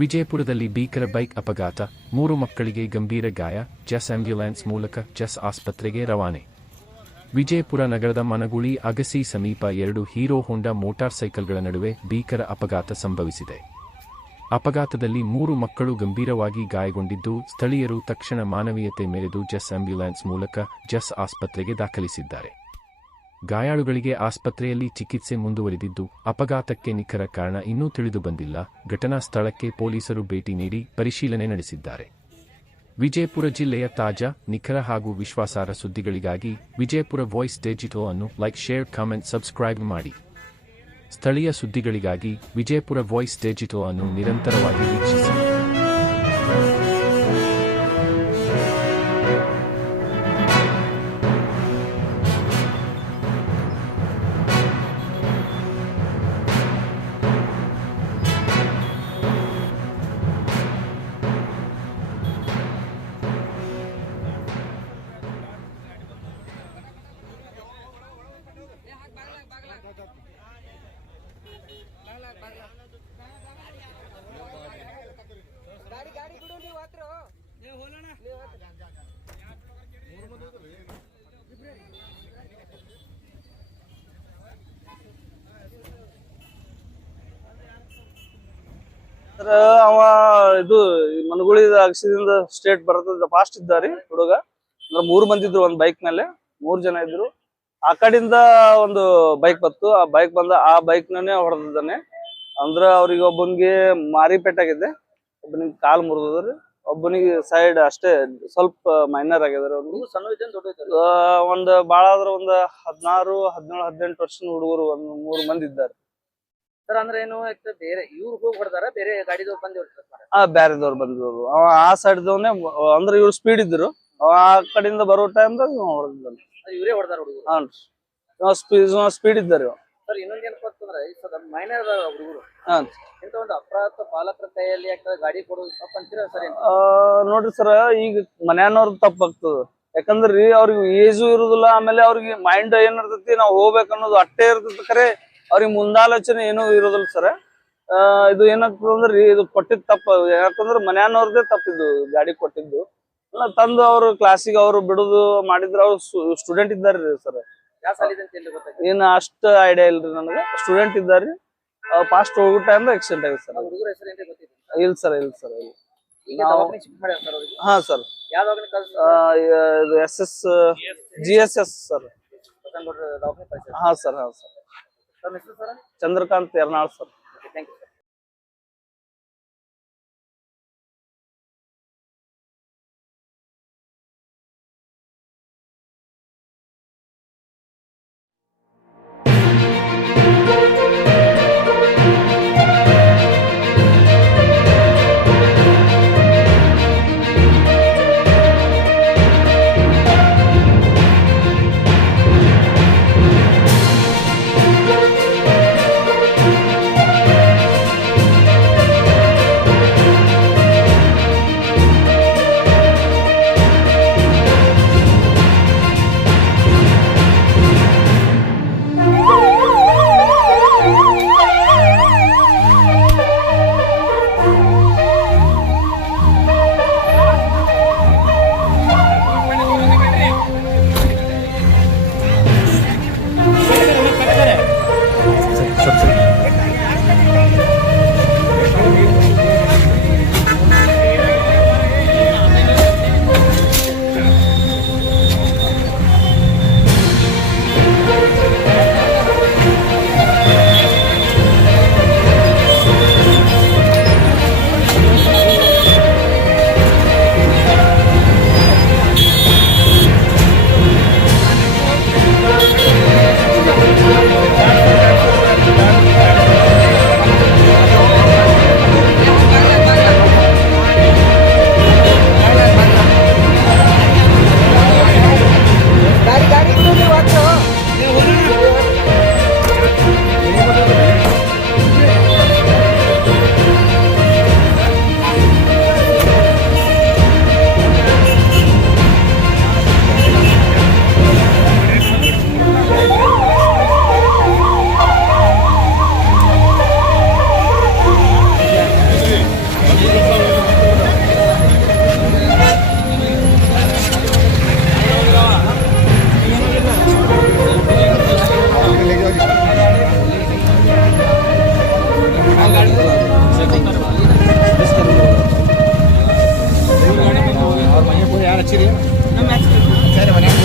ವಿಜಯಪುರದಲ್ಲಿ ಭೀಕರ ಬೈಕ್ ಅಪಘಾತ, 3 ಮಕ್ಕಳಿಗೆ ಗಂಭೀರ ಗಾಯ, ಜೆಸ್ ಆಂಬ್ಯುಲೆನ್ಸ್ ಮೂಲಕ ಜೆಸ್ ಆಸ್ಪತ್ರೆಗೆ ರವಾನೆ. ವಿಜಯಪುರ ನಗರದ ಮನಗುಳಿ ಅಗಸಿ ಸಮೀಪ 2 ಹೀರೋ ಹೋಂಡಾ ಮೋಟಾರ್ ಸೈಕಲ್ಗಳ ನಡುವೆ ಭೀಕರ ಅಪಘಾತ ಸಂಭವಿಸಿದೆ. ಅಪಘಾತದಲ್ಲಿ 3 ಮಕ್ಕಳು ಗಂಭೀರವಾಗಿ ಗಾಯಗೊಂಡಿದ್ದು, ಸ್ಥಳೀಯರು ತಕ್ಷಣ ಮಾನವೀಯತೆ ಮೆರೆದು ಜೆಸ್ ಆಂಬ್ಯುಲೆನ್ಸ್ ಮೂಲಕ ಜೆಸ್ ಆಸ್ಪತ್ರೆಗೆ ದಾಖಲಿಸಿದ್ದಾರೆ. ಗಾಯಾಳುಗಳಿಗೆ ಆಸ್ಪತ್ರೆಯಲ್ಲಿ ಚಿಕಿತ್ಸೆ ಮುಂದುವರಿದಿದ್ದು, ಅಪಘಾತಕ್ಕೆ ನಿಖರ ಕಾರಣ ಇನ್ನೂ ತಿಳಿದುಬಂದಿಲ್ಲ. ಘಟನಾ ಸ್ಥಳಕ್ಕೆ ಪೊಲೀಸರು ಭೇಟಿ ನೀಡಿ ಪರಿಶೀಲನೆ ನಡೆಸಿದ್ದಾರೆ. ವಿಜಯಪುರ ಜಿಲ್ಲೆಯ ತಾಜಾ, ನಿಖರ ಹಾಗೂ ವಿಶ್ವಾಸಾರ್ಹ ಸುದ್ದಿಗಳಿಗಾಗಿ ವಿಜಯಪುರ ವಾಯ್ಸ್ ಡಿಜಿಟಲ್ ಅನ್ನು ಲೈಕ್, ಶೇರ್, ಕಾಮೆಂಟ್, ಸಬ್ಸ್ಕ್ರೈಬ್ ಮಾಡಿ. ಸ್ಥಳೀಯ ಸುದ್ದಿಗಳಿಗಾಗಿ ವಿಜಯಪುರ ವಾಯ್ಸ್ ಡಿಜಿಟಲ್ ಅನ್ನು ನಿರಂತರವಾಗಿ ವೀಕ್ಷಿಸಿ. गाड़ी बिडू नहीं होत्रो ये होला ना ಅವ ಇದು ಮನಗುಳಿ ಅಗಸಿದಿಂದ ಸ್ಟೇಟ್ ಬರ್ತದ ಫಾಸ್ಟ್ ಇದ್ದಾರಿ ಹುಡುಗ. ಅಂದ್ರೆ 3 ಮಂದಿ ಇದ್ರು ಒಂದ್ ಬೈಕ್ ಮೇಲೆ, 3 ಜನ ಇದ್ರು. ಆ ಕಡೆಯಿಂದ ಒಂದು ಬೈಕ್ ಬತ್ತು, ಆ ಬೈಕ್ ಬಂದ ಆ ಬೈಕ್ ನೇ ಹೊಡೆದಿದ್ದಾನೆ. ಅಂದ್ರ ಅವ್ರಿಗೆ ಒಬ್ಬನಿಗೆ ಮಾರಿ ಪೆಟ್ಟಾಗಿದೆ, ಒಬ್ಬನಿಗೆ ಕಾಲ್ ಮುರಿದ್ರಿ, ಒಬ್ಬನಿಗೆ ಸೈಡ್ ಅಷ್ಟೇ ಸ್ವಲ್ಪ ಮೈನರ್ ಆಗಿದಾರೆ. ಅವ್ರಿಗೆ ಒಂದ್ ಬಾಳ ಆದ್ರ ಒಂದ್ 16, 17, 18 ವರ್ಷದ ಹುಡುಗರು ಒಂದ್ 3 ಮಂದಿ ಇದ್ದಾರೆ. ಸರ್ ಅಂದ್ರೆ ಏನು ಬೇರೆ ಇವ್ರು ಹೋಗಿ ಹೊಡೆದಾರ, ಬೇರೆ ಗಾಡಿದವ್ರು ಬಂದು ಬ್ಯಾರೆದವ್ರು ಬಂದಿದ್ರು. ಅವ ಆ ಸೈಡ್ದವನೇ, ಅಂದ್ರೆ ಇವ್ರು ಸ್ಪೀಡ್ ಇದ್ರು, ಅವ ಆ ಕಡೆಯಿಂದ ಬರೋ ಟೈಮ್ದಾಗ ಹೊಡೆದಿದ್ದಾನೆ. ಇವರೇ ಹೊಡೆದಾರ ಹುಡುಗರು? ಹಾಂ, ಸ್ಪೀಡ್ ಇದ್ದಾರೆ. ಸರ್ ಇನ್ನೊಂದ್ ಏನಪ್ಪ ಅಂತಂದ್ರೆ ಮೈನರ್ ಹುಡುಗರು ಇಂತ ಒಂದು ಅಪರಾಧ ಪಾಲಕರ ಕೈಯಲ್ಲಿ ಗಾಡಿ ಕೊಡೋದು ತಪ್ಪ ಅಂತೀರಾ ಸರ್? ನೋಡ್ರಿ ಸರ್, ಈಗ ಮನ್ಯಾನವ್ರದ್ದು ತಪ್ಪಾಗ್ತದ. ಯಾಕಂದ್ರಿ ಅವ್ರಿಗೆ ಏಜು ಇರುದಿಲ್ಲ, ಆಮೇಲೆ ಅವ್ರಿಗೆ ಮೈಂಡ್ ಏನಿರ್ತೈತಿ, ನಾವ್ ಹೋಗ್ಬೇಕನ್ನೋದು ಅಟ್ಟೆ ಇರ್ತೈತಿ. ಖರೆ ಅವ್ರಿಗೆ ಮುಂದಾಲೋಚನೆ ಏನೂ ಇರೋದಿಲ್ಲ ಸರ್. ಇದು ಏನಾಗ್ತದಂದ್ರಿ, ಇದು ಕೊಟ್ಟಿದ್ ತಪ್ಪ. ಯಾಕಂದ್ರೆ ಮನ್ಯಾನವ್ರದೇ ತಪ್ಪಿದ್ದು, ಗಾಡಿ ಕೊಟ್ಟಿದ್ದು. ತಂದು ಅವ್ರು ಕ್ಲಾಸಿಗೆ ಅವ್ರು ಬಿಡುದು ಮಾಡಿದ್ರ. ಅವ್ರು ಸ್ಟೂಡೆಂಟ್ ಇದ್ದಾರ್ರಿ ಸರ್. ಏನ್ ಅಷ್ಟ ಐಡಿಯಾ ಇಲ್ರಿ ನನಗೆ. ಸ್ಟೂಡೆಂಟ್ ಇದ್ದಾರ್ರಿ, ಫಾಸ್ಟ್ ಹೋಗೋ ಟೈಮ್ ಆಕ್ಸಿಡೆಂಟ್ ಆಗಿದೆ ಸರ್. ಇಲ್ಲ ಸರ್, ಇಲ್ಲ ಸರ್. ಹಾ ಸರ್, GSS ಸರ್. ಹಾ ಸರ್, ಹಾ ಸರ್. ಚಂದ್ರಕಾಂತ್ ಯರ್ನಾಳ್ ಸರ್. ಹಚ್ಚಿರಿ ಸರಿ ಮನ್ಯಾಗ